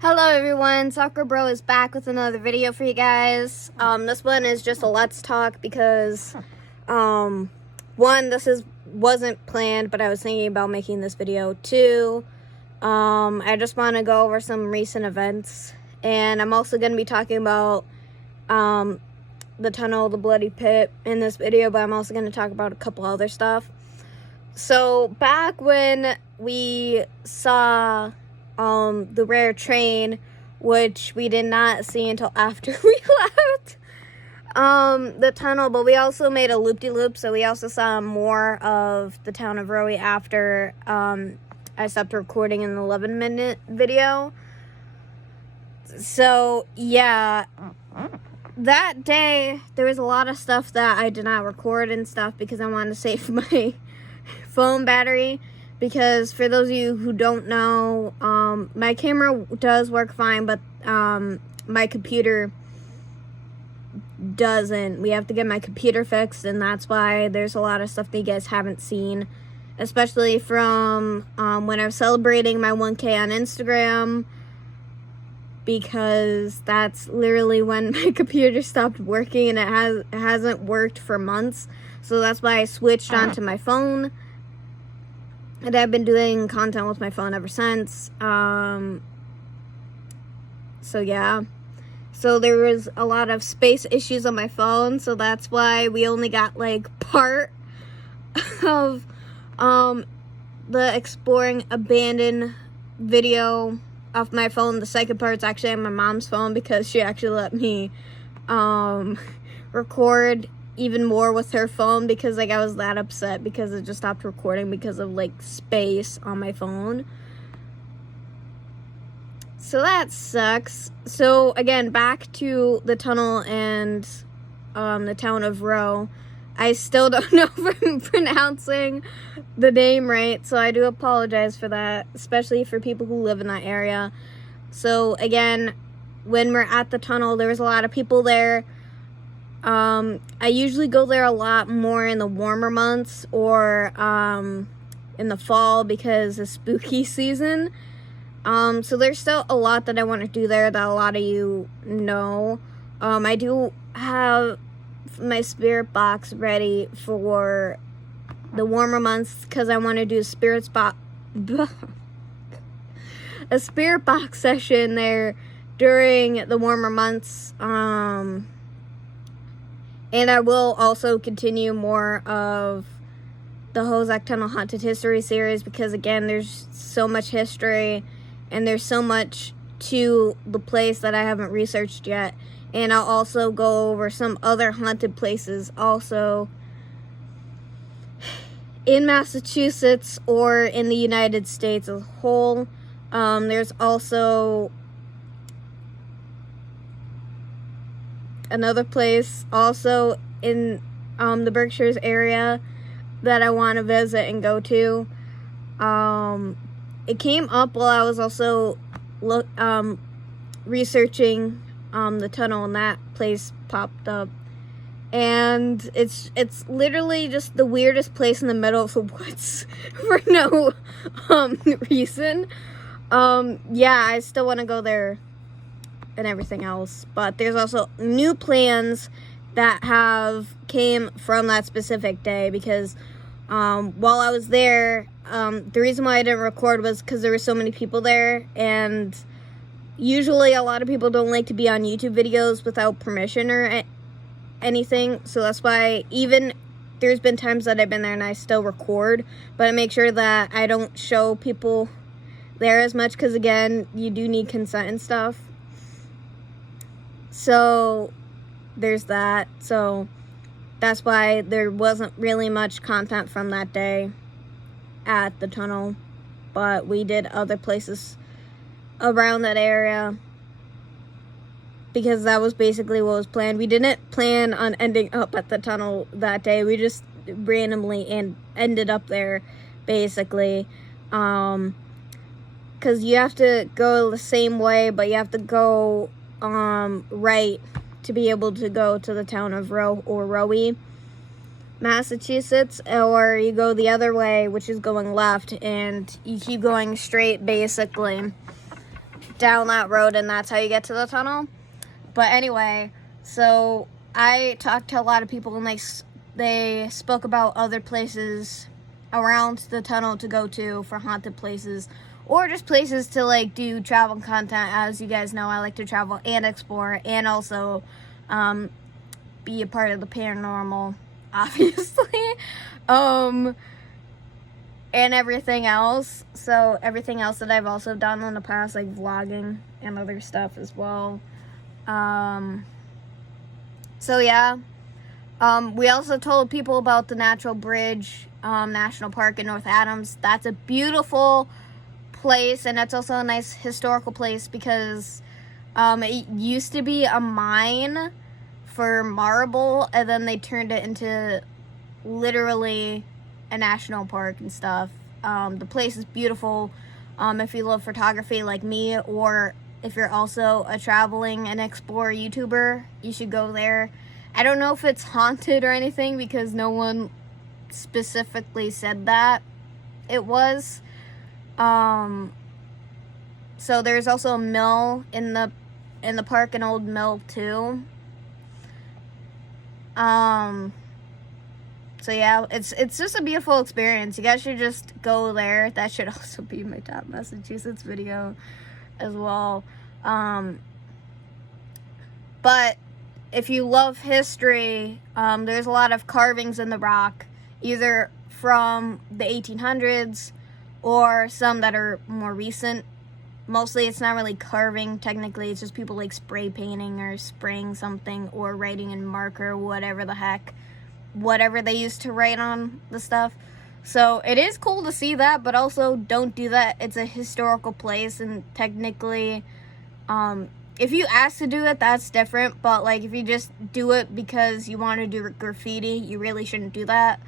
Hello everyone, Soccer Bro is back with another video for you guys. This one is just a let's talk because, one, wasn't planned, but I was thinking about making this video. Two, I just want to go over some recent events, and I'm also going to be talking about, the tunnel, the bloody pit in this video, but I'm also going to talk about a couple other stuff. So, back when we saw the rare train, which we did not see until after we left the tunnel, but we also made a loop-de-loop, so we also saw more of the town of Rowie after I stopped recording an 11-minute video. So yeah, that day there was a lot of stuff that I did not record and stuff because I wanted to save my phone battery. Because for those of you who don't know, my camera does work fine, but my computer doesn't. We have to get my computer fixed, and that's why there's a lot of stuff that you guys haven't seen. Especially from when I was celebrating my 1K on Instagram. Because that's literally when my computer stopped working, and it hasn't worked for months. So that's why I switched onto my phone. And I've been doing content with my phone ever since. So yeah. So there was a lot of space issues on my phone. So that's why we only got like part of the exploring abandoned video off my phone. The second part's actually on my mom's phone because she actually let me record even more with her phone because like I was that upset because it just stopped recording because of like space on my phone. So that sucks. So again, back to the tunnel and the town of Rowe. I still don't know if I'm pronouncing the name right, so I do apologize for that, especially for people who live in that area. So again, when we're at the tunnel, there was a lot of people there. I usually go there a lot more in the warmer months or in the fall because it's spooky season. So there's still a lot that I want to do there that a lot of you know. I do have my spirit box ready for the warmer months because I want to do a spirit box session there during the warmer months. And I will also continue more of the Hozak Tunnel Haunted History series because, again, there's so much history and there's so much to the place that I haven't researched yet. And I'll also go over some other haunted places also in Massachusetts or in the United States as a whole. There's also another place also in the Berkshires area that I want to visit and go to. It came up while I was also researching the tunnel, and that place popped up. And it's literally just the weirdest place in the middle of the woods for no reason. Yeah, I still want to go there and everything else, but there's also new plans that have came from that specific day because while I was there, the reason why I didn't record was because there were so many people there, and usually a lot of people don't like to be on YouTube videos without permission or anything, so that's why even there's been times that I've been there and I still record, but I make sure that I don't show people there as much because, again, you do need consent and stuff. So there's that. So that's why there wasn't really much content from that day at the tunnel, but we did other places around that area because that was basically what was planned. We didn't plan on ending up at the tunnel that day. We just randomly ended up there basically because you have to go the same way, but you have to go right to be able to go to the town of Rowie, Massachusetts, or you go the other way, which is going left, and you keep going straight basically. down that road, and that's how you get to the tunnel. But anyway, so I talked to a lot of people, and they spoke about other places around the tunnel to go to for haunted places, or just places to like do travel content. As you guys know, I like to travel and explore, and also be a part of the paranormal, obviously, and everything else. So everything else that I've also done in the past, like vlogging and other stuff as well. So yeah, we also told people about the Natural Bridge National Park in North Adams. That's a beautiful place, and it's also a nice historical place because it used to be a mine for marble, and then they turned it into literally a national park and stuff. The place is beautiful. If you love photography like me, or if you're also a traveling and explorer YouTuber, you should go there. I don't know if it's haunted or anything because no one specifically said that it was. So there's also a mill in the park, an old mill too. So yeah, it's just a beautiful experience. You guys should just go there. That should also be my top Massachusetts video as well. But if you love history, there's a lot of carvings in the rock, either from the 1800s or some that are more recent. Mostly it's not really carving, technically. It's just people like spray painting or spraying something or writing in marker, whatever the heck, whatever they used to write on the stuff. So it is cool to see that, but also don't do that. It's a historical place, and technically, if you ask to do it, that's different. But like if you just do it because you want to do graffiti, you really shouldn't do that.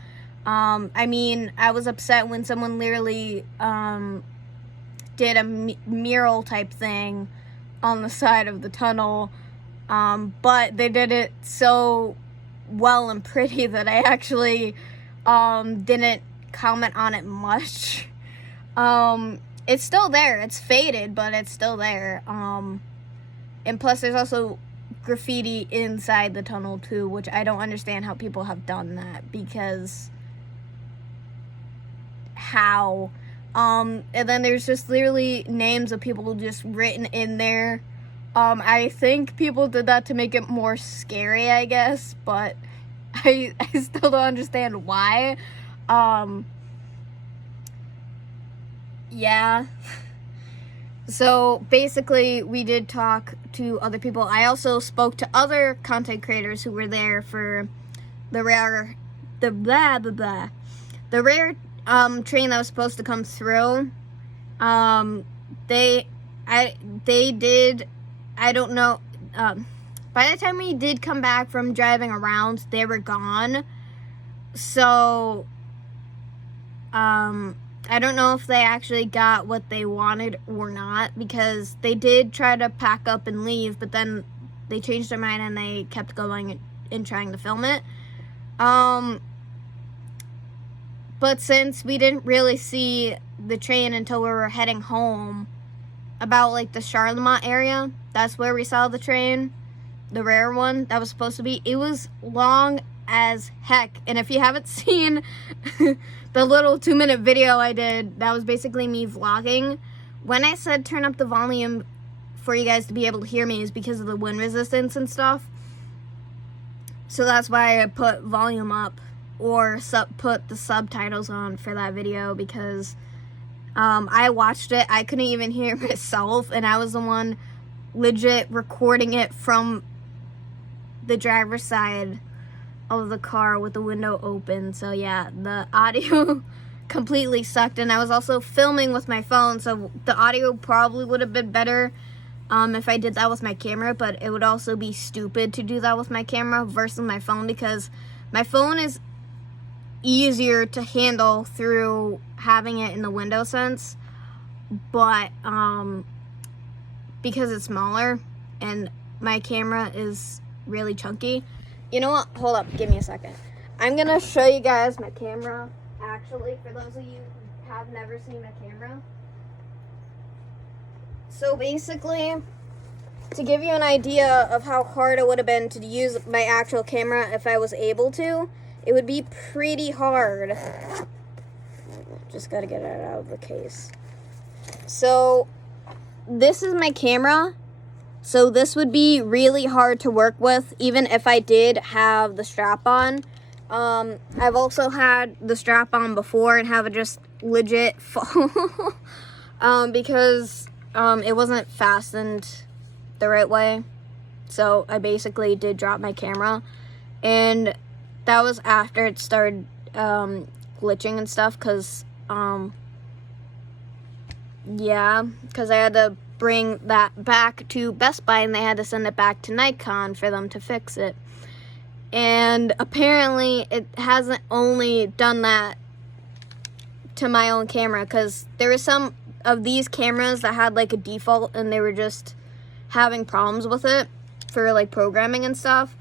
I mean, I was upset when someone literally did a mural type thing on the side of the tunnel, but they did it so well and pretty that I actually didn't comment on it much. It's still there. It's faded, but it's still there. And plus there's also graffiti inside the tunnel too, which I don't understand how people have done that, because how? And then there's just literally names of people just written in there. I think people did that to make it more scary, I guess, but I still don't understand why. Yeah. So basically, we did talk to other people. I also spoke to other content creators who were there for the rare train that was supposed to come through. They did, I don't know, by the time we did come back from driving around, they were gone. So, I don't know if they actually got what they wanted or not, because they did try to pack up and leave, but then they changed their mind and they kept going and trying to film it. But since we didn't really see the train until we were heading home, about like the Charlemont area, that's where we saw the train, the rare one that was supposed to be. It was long as heck. And if you haven't seen the little 2-minute video I did, that was basically me vlogging. When I said turn up the volume for you guys to be able to hear me, is because of the wind resistance and stuff. So that's why I put volume up, or put the subtitles on for that video, because I watched it, I couldn't even hear myself, and I was the one legit recording it from the driver's side of the car with the window open. So yeah, the audio completely sucked, and I was also filming with my phone, so the audio probably would have been better if I did that with my camera, but it would also be stupid to do that with my camera versus my phone, because my phone is easier to handle through having it in the window sense, but because it's smaller and my camera is really chunky. You know what? Hold up, give me a second. I'm gonna show you guys my camera, actually, for those of you who have never seen my camera. So basically, to give you an idea of how hard it would have been to use my actual camera if I was able to, it would be pretty hard. Just gotta get it out of the case. So, this is my camera. So this would be really hard to work with, even if I did have the strap on. I've also had the strap on before and have it just legit fall. Because it wasn't fastened the right way. So I basically did drop my camera. And that was after it started glitching and stuff, because because I had to bring that back to Best Buy and they had to send it back to Nikon for them to fix it. And apparently it hasn't only done that to my own camera, because there were some of these cameras that had like a default and they were just having problems with it for like programming and stuff.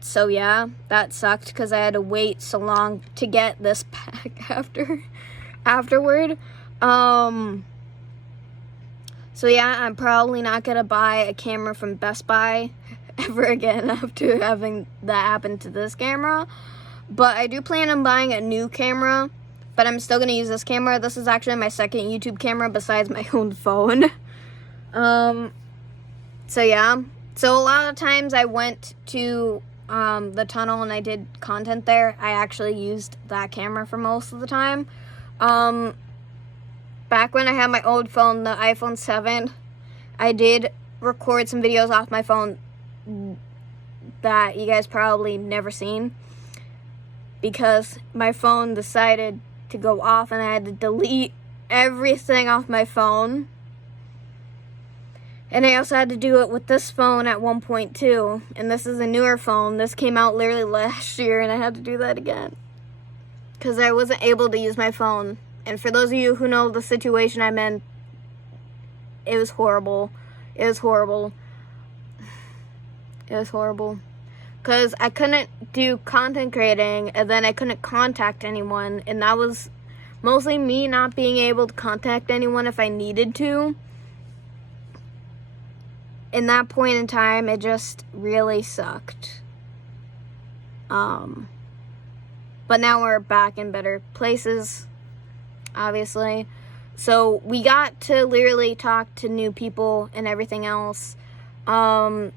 So yeah, that sucked because I had to wait so long to get this back afterward. So yeah, I'm probably not gonna buy a camera from Best Buy ever again after having that happen to this camera. But I do plan on buying a new camera, but I'm still gonna use this camera. This is actually my second YouTube camera besides my own phone. So yeah. So a lot of times I went to the tunnel and I did content there. I actually used that camera for most of the time. Back when I had my old phone, the iPhone 7, I did record some videos off my phone that you guys probably never seen, because my phone decided to go off and I had to delete everything off my phone. And I also had to do it with this phone at 1.2, and this is a newer phone. This came out literally last year and I had to do that again because I wasn't able to use my phone. And for those of you who know the situation I'm in, it was horrible. It was horrible. It was horrible. Because I couldn't do content creating, and then I couldn't contact anyone. And that was mostly me not being able to contact anyone if I needed to. In that point in time, it just really sucked. But now we're back in better places, obviously. So we got to literally talk to new people and everything else. And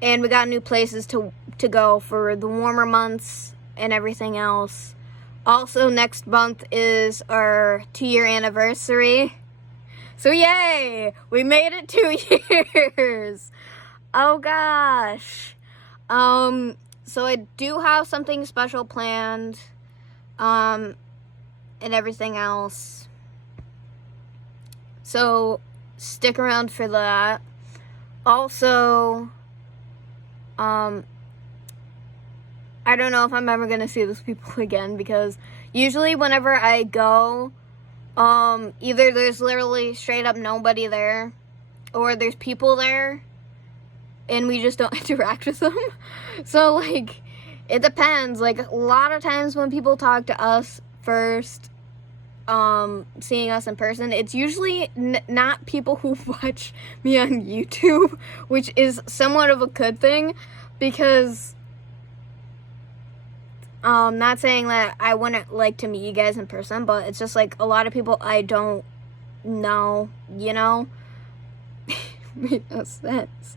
we got new places to go for the warmer months and everything else. Also, next month is our 2-year anniversary. So yay! We made it 2 years! Oh gosh. So I do have something special planned. And everything else. So stick around for that. Also, I don't know if I'm ever gonna see those people again, because usually whenever I go, either there's literally straight up nobody there, or there's people there and we just don't interact with them. So like, it depends. Like, a lot of times when people talk to us first, seeing us in person, it's usually not people who watch me on YouTube, which is somewhat of a good thing, because not saying that I wouldn't like to meet you guys in person, but it's just like a lot of people I don't know, you know? Made no sense.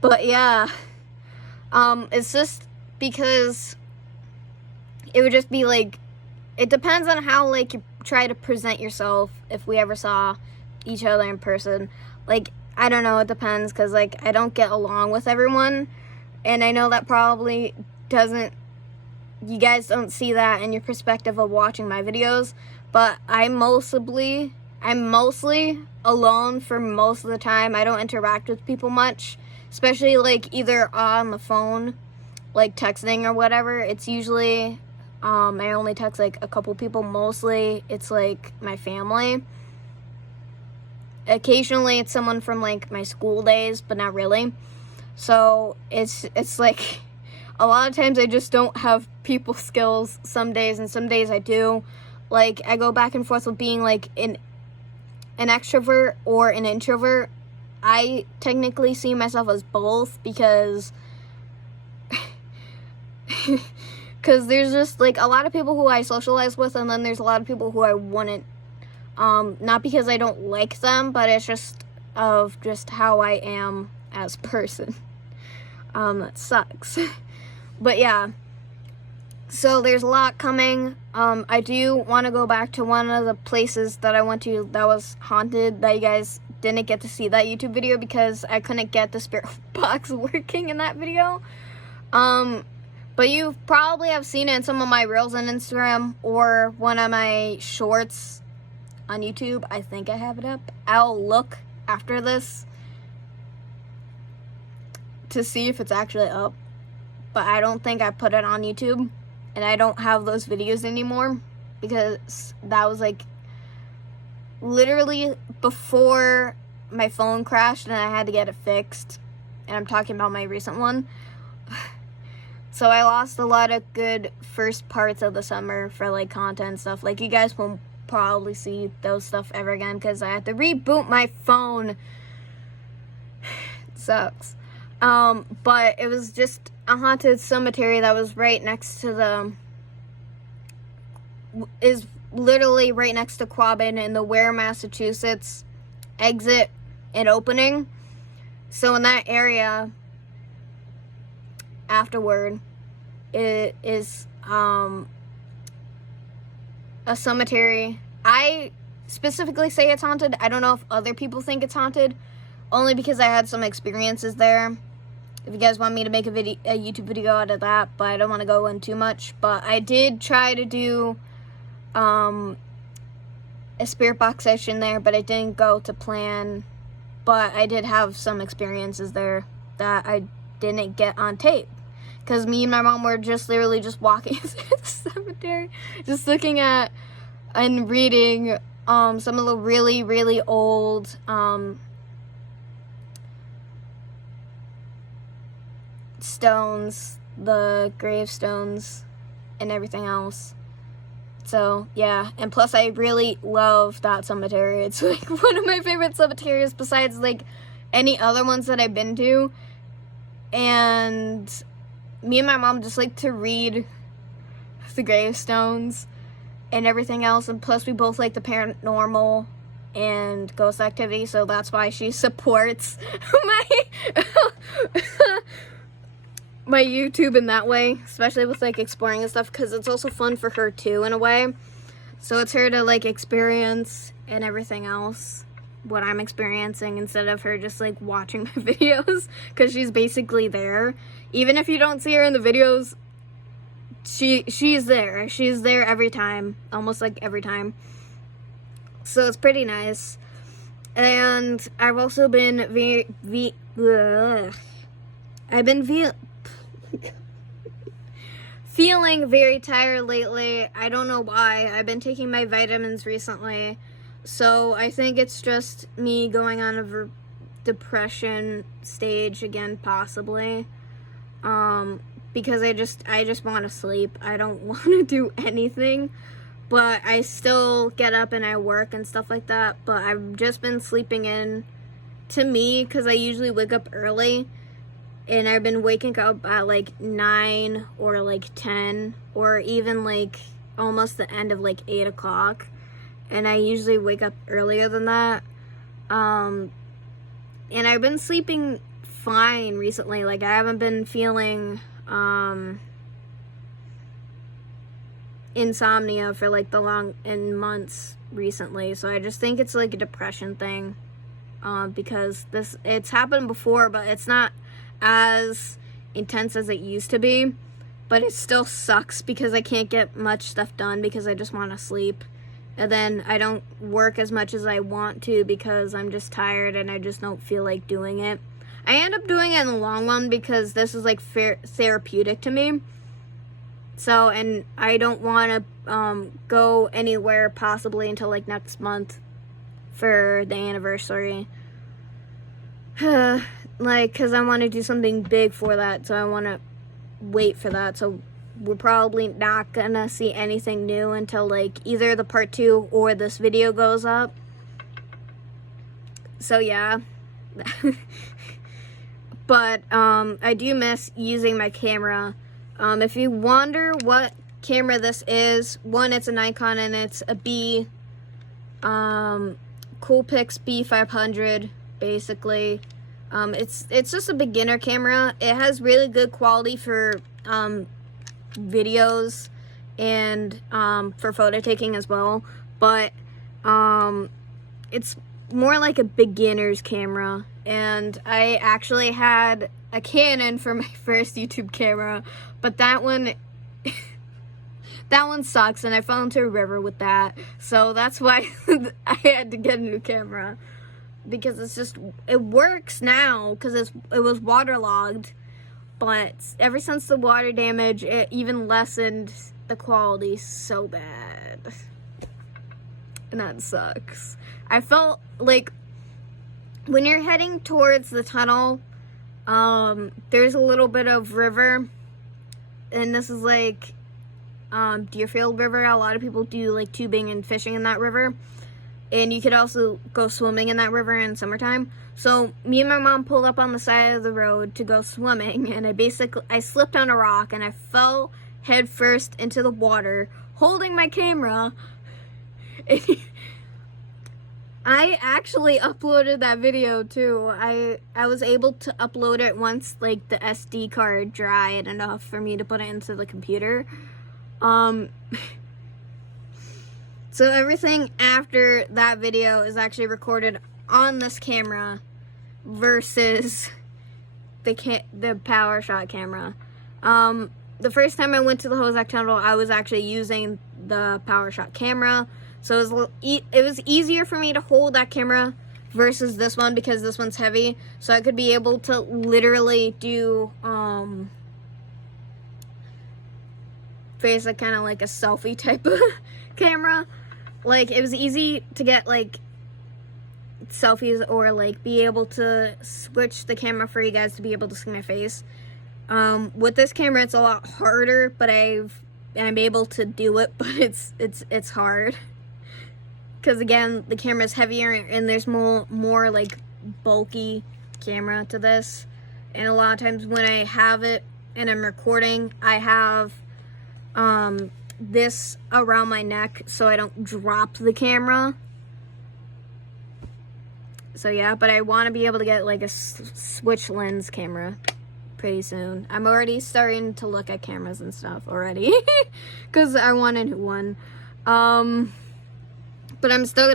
But yeah, it's just because it would just be like, it depends on how like you try to present yourself if we ever saw each other in person. Like, I don't know, it depends, because like I don't get along with everyone, and I know that probably doesn't, you guys don't see that in your perspective of watching my videos, but I'm mostly alone for most of the time. I don't interact with people much, especially like either on the phone, like texting or whatever. It's usually, I only text like a couple people. Mostly it's like my family. Occasionally it's someone from like my school days, but not really. So it's like, a lot of times I just don't have people skills some days, and some days I do. Like, I go back and forth with being like an extrovert or an introvert. I technically see myself as both because there's just like a lot of people who I socialize with, and then there's a lot of people who I wouldn't. Not because I don't like them, but it's just of just how I am as a person. That sucks. But yeah. So there's a lot coming. I do want to go back to one of the places that I went to that was haunted, that you guys didn't get to see that YouTube video because I couldn't get the spirit box working in that video. But you probably have seen it in some of my reels on Instagram or one of my shorts on YouTube. I think I have it up. I'll look after this to see if it's actually up. But I don't think I put it on YouTube. And I don't have those videos anymore because that was like literally before my phone crashed and I had to get it fixed. And I'm talking about my recent one. So I lost a lot of good first parts of the summer for like content stuff. Like you guys won't probably see those stuff ever again because I had to reboot my phone. It sucks. But it was just a haunted cemetery that was right next to is literally right next to Quabbin in the Ware, Massachusetts exit and opening. So in that area, afterward, it is a cemetery. I specifically say it's haunted. I don't know if other people think it's haunted, only because I had some experiences there. If you guys want me to make a YouTube video out of that, but I don't want to go in too much. But I did try to do a spirit box session there, but it didn't go to plan. But I did have some experiences there that I didn't get on tape. Because me and my mom were just literally just walking through the cemetery, just looking at and reading some of the really, really old stones, the gravestones, and everything else. So, yeah. And plus, I really love that cemetery. It's, like, one of my favorite cemeteries besides, like, any other ones that I've been to. And me and my mom just like to read the gravestones and everything else. And plus, we both like the paranormal and ghost activity. So, that's why she supports my YouTube in that way, especially with like exploring and stuff, because it's also fun for her too in a way. So it's her to like experience and everything else what I'm experiencing instead of her just like watching my videos, because she's basically there. Even if you don't see her in the videos, she's there. She's there every time, almost like every time. So it's pretty nice. And I've also been feeling very tired lately. I don't know why. I've been taking my vitamins recently. So I think it's just me going on a depression stage again, possibly. Because I just want to sleep. I don't want to do anything. But I still get up and I work and stuff like that. But I've just been sleeping in, to me, because I usually wake up early. And I've been waking up at like 9 or like 10 or even like almost the end of like 8 o'clock. And I usually wake up earlier than that. And I've been sleeping fine recently. Like I haven't been feeling insomnia for like in months recently. So I just think it's like a depression thing. Because it's happened before, but it's not as intense as it used to be, but it still sucks because I can't get much stuff done because I just want to sleep, and then I don't work as much as I want to because I'm just tired and I just don't feel like doing it. I end up doing it in the long run because this is like therapeutic to me. So, and I don't want to go anywhere possibly until like next month for the anniversary. Like, because I want to do something big for that, so I want to wait for that. So we're probably not going to see anything new until, like, either the part 2 or this video goes up. So yeah. But I do miss using my camera. If you wonder what camera this is, one, it's a Nikon and it's a Coolpix B500 basically. It's just a beginner camera. It has really good quality for videos and for photo taking as well, but it's more like a beginner's camera. And I actually had a Canon for my first YouTube camera, but that one that one sucks, and I fell into a river with that. So that's why I had to get a new camera, because it works now because it was waterlogged, but ever since the water damage, it even lessened the quality so bad. And that sucks. I felt like when you're heading towards the tunnel, there's a little bit of river, and this is like Deerfield River. A lot of people do like tubing and fishing in that river, and you could also go swimming in that river in summertime. So me and my mom pulled up on the side of the road to go swimming, and I slipped on a rock and I fell head first into the water holding my camera. I actually uploaded that video too. I was able to upload it once like the SD card dried enough for me to put it into the computer. So everything after that video is actually recorded on this camera versus the PowerShot camera. The first time I went to the Hozak Tunnel, I was actually using the PowerShot camera. So it was easier for me to hold that camera versus this one, because this one's heavy. So I could be able to literally do face kind of like a selfie type of camera. Like, it was easy to get like selfies, or like be able to switch the camera for you guys to be able to see my face. With this camera, it's a lot harder, but I'm able to do it, but it's hard. Because again, the camera is heavier and there's more like bulky camera to this. And a lot of times when I have it and I'm recording, I have this around my neck so I don't drop the camera. So yeah, but I want to be able to get like a switch lens camera pretty soon. I'm already starting to look at cameras and stuff already because I want a new one. But I'm still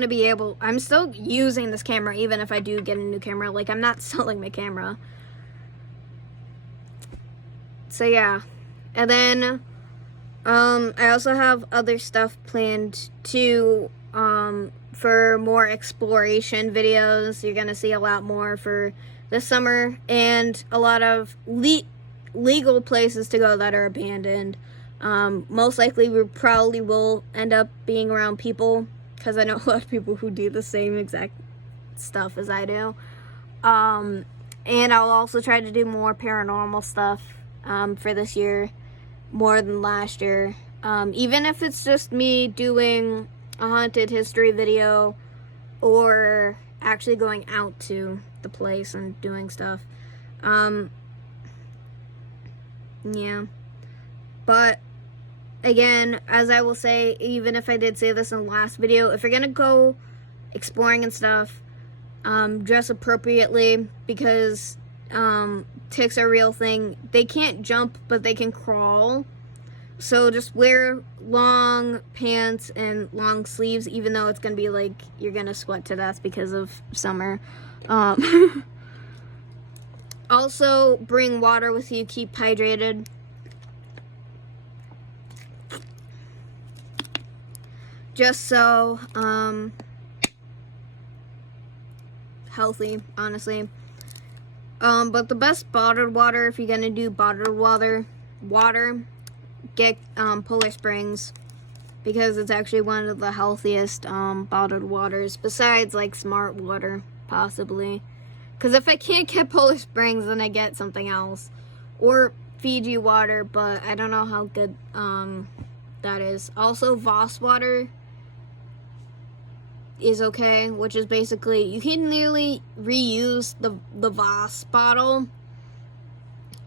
using this camera even if I do get a new camera. Like, I'm not selling my camera. So yeah. And then I also have other stuff planned too, for more exploration videos. You're gonna see a lot more for this summer, and a lot of legal places to go that are abandoned. Most likely we probably will end up being around people, because I know a lot of people who do the same exact stuff as I do. And I'll also try to do more paranormal stuff for this year, more than last year. Even if it's just me doing a haunted history video, or actually going out to the place and doing stuff. Yeah. But again, as I will say, even if I did say this in the last video, if you're gonna go exploring and stuff, dress appropriately, because ticks are a real thing. They can't jump, but they can crawl. So just wear long pants and long sleeves, even though it's gonna be like you're gonna sweat to death because of summer. Also, bring water with you. Keep hydrated. Just so healthy, honestly. But the best bottled water, if you're gonna do bottled water, get Polar Springs, because it's actually one of the healthiest bottled waters, besides like Smart Water, possibly. Because if I can't get Polar Springs, then I get something else, or Fiji water, but I don't know how good that is. Also, Voss water is okay, which is basically you can nearly reuse the Voss bottle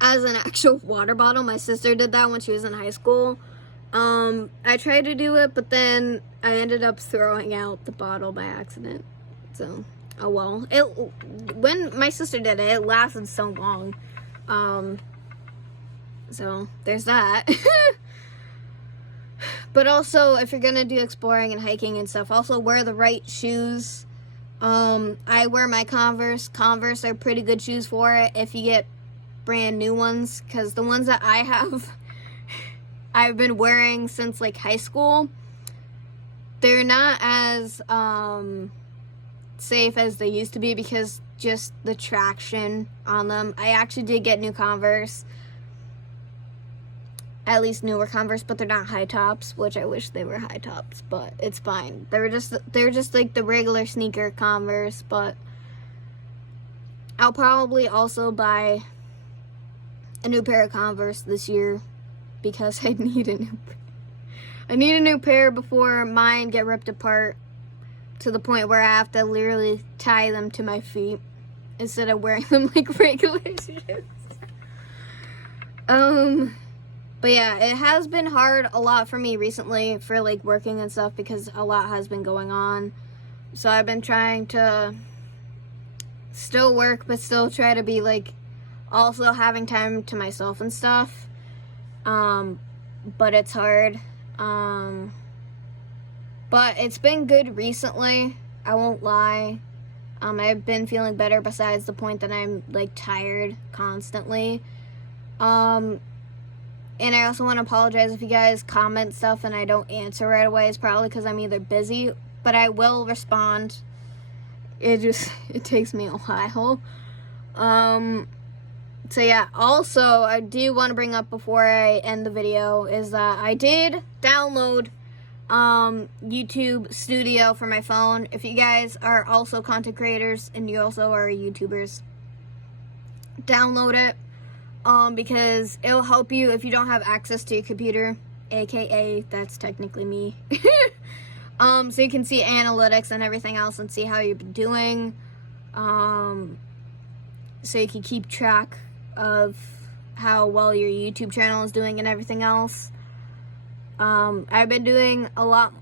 as an actual water bottle. My sister did that when she was in high school. I tried to do it, but then I ended up throwing out the bottle by accident. So, oh well. When my sister did it, it lasted so long. So there's that. But also, if you're gonna do exploring and hiking and stuff, also wear the right shoes. I wear my Converse. Converse are pretty good shoes for it if you get brand new ones, because the ones that I have, I've been wearing since like high school. They're not as safe as they used to be because just the traction on them. I actually did get new Converse. At least newer Converse, but they're not high tops, which I wish they were high tops, but it's fine. They're just like the regular sneaker Converse, but I'll probably also buy a new pair of Converse this year because I need a new pair before mine get ripped apart to the point where I have to literally tie them to my feet instead of wearing them like regular shoes. But yeah, it has been hard a lot for me recently for like working and stuff because a lot has been going on. So I've been trying to still work, but still try to be like also having time to myself and stuff. But it's hard. But it's been good recently. I won't lie. I've been feeling better besides the point that I'm like tired constantly. And I also want to apologize if you guys comment stuff and I don't answer right away. It's probably because I'm either busy, but I will respond. It takes me a while. So yeah, also I do want to bring up before I end the video is that I did download YouTube Studio for my phone. If you guys are also content creators and you also are YouTubers, download it. Because it'll help you if you don't have access to your computer, aka that's technically me. So you can see analytics and everything else and see how you've been doing. So you can keep track of how well your YouTube channel is doing and everything else. I've been doing a lot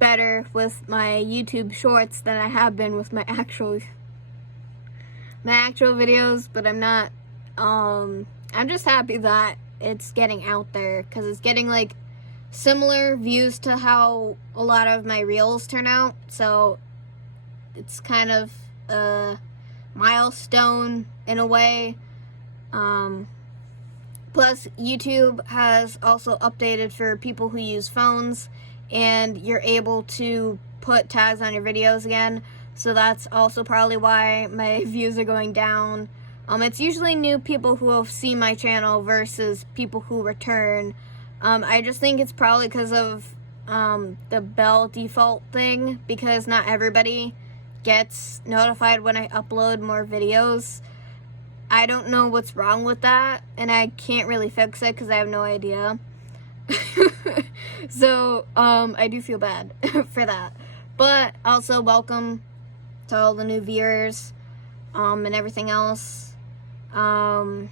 better with my YouTube shorts than I have been with my actual videos, but I'm not. I'm just happy that it's getting out there because it's getting like similar views to how a lot of my reels turn out. So it's kind of a milestone in a way. Plus YouTube has also updated for people who use phones and you're able to put tags on your videos again. So that's also probably why my views are going down. It's usually new people who have seen my channel versus people who return. I just think it's probably because of the bell default thing, because not everybody gets notified when I upload more videos. I don't know what's wrong with that, and I can't really fix it because I have no idea. So, I do feel bad for that. But also, welcome to all the new viewers and everything else. And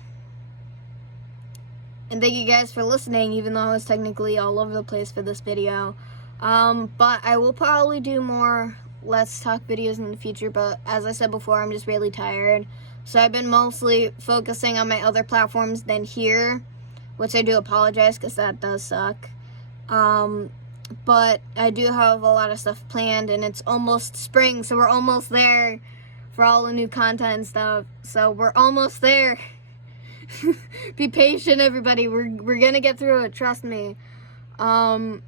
thank you guys for listening, even though I was technically all over the place for this video. But I will probably do more Let's Talk videos in the future, but as I said before, I'm just really tired. So I've been mostly focusing on my other platforms than here, which I do apologize because that does suck. But I do have a lot of stuff planned, and it's almost spring, so we're almost there for all the new content and stuff. So we're almost there. Be patient, everybody. We're gonna get through it, trust me. And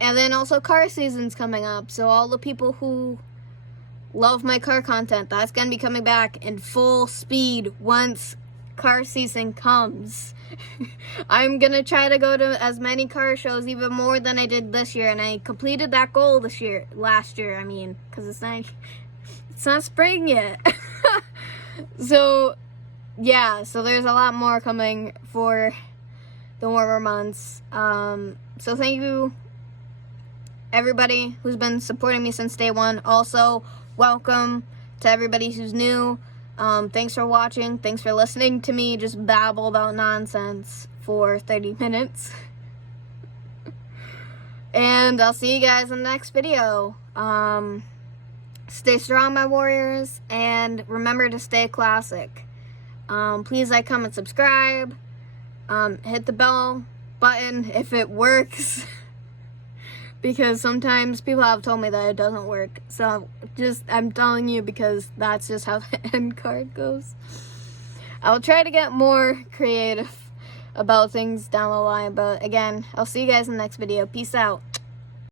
then also car season's coming up, so all the people who love my car content, that's gonna be coming back in full speed once car season comes. I'm gonna try to go to as many car shows, even more than I did this year, and I completed that goal last year, I mean, because it's not spring yet. So yeah, so there's a lot more coming for the warmer months. So thank you everybody who's been supporting me since day one. Also, welcome to everybody who's new. Thanks for watching. Thanks for listening to me just babble about nonsense for 30 minutes. And I'll see you guys in the next video. Stay strong, my warriors, and remember to stay classic. Please like, comment, subscribe. Hit the bell button if it works. Because sometimes people have told me that it doesn't work. So I'm telling you because that's just how the end card goes. I'll try to get more creative about things down the line. But again, I'll see you guys in the next video. Peace out.